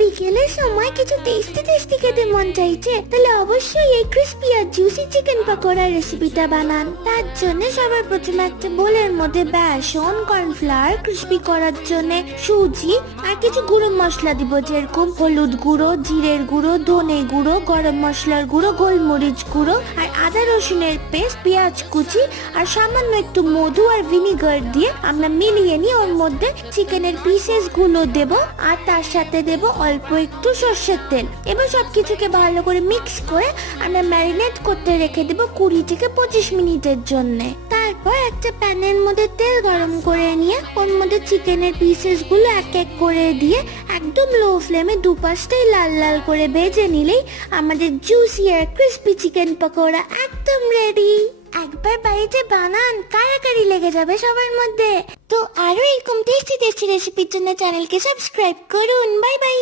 বিকেলের সময় কিছু টেস্টি টেস্টি খেতে মন চাইছে, তাহলে অবশ্যই এই ক্রিস্পি আর জুসি চিকেন পকোড়ার রেসিপিটা বানান। তার জন্য সবার প্রথমে একটা বোলের মধ্যে বেসন, কর্নফ্লাওয়ার, ক্রিস্পি করার জন্য সুজি আর কিছু গুঁড়ো মশলা দিব, যেরকম হলুদ গুঁড়ো, জিরের গুঁড়ো, ধনে গুঁড়ো, গরম মশলার গুঁড়ো, গোলমরিচ গুঁড়ো আর আদা রসুনের পেস্ট, পেঁয়াজ কুচি আর সামান্য একটু মধু আর ভিনিগার দিয়ে আমরা মিলিয়ে নিয়ে ওর মধ্যে চিকেনের পিসেস গুলো দেব আর তার সাথে দেব অল্প একটু সর্ষের তেল। এবার সবকিছুকে ভালো করে মিক্স করে আমরা ম্যারিনেট করতে রেখে দেব 20 থেকে 25 মিনিটের জন্য। তারপর একটা প্যানের মধ্যে তেল গরম করে নিয়ে ওর মধ্যে চিকেনের পিসেস গুলো এক এক করে দিয়ে একদম লো ফ্লেমে দুপাশটাই লাল লাল করে ভেজে নিলেই আমাদের জুসি আর ক্রিস্পি চিকেন পকোড়া একদম রেডি। একবার বাড়িতে বানান, কারাকারি লেগে যাবে সবার মধ্যে। তো আরো এরকম টেস্টি টেস্টি রেসিপির জন্য চ্যানেলকে সাবস্ক্রাইব করুন। Bye bye.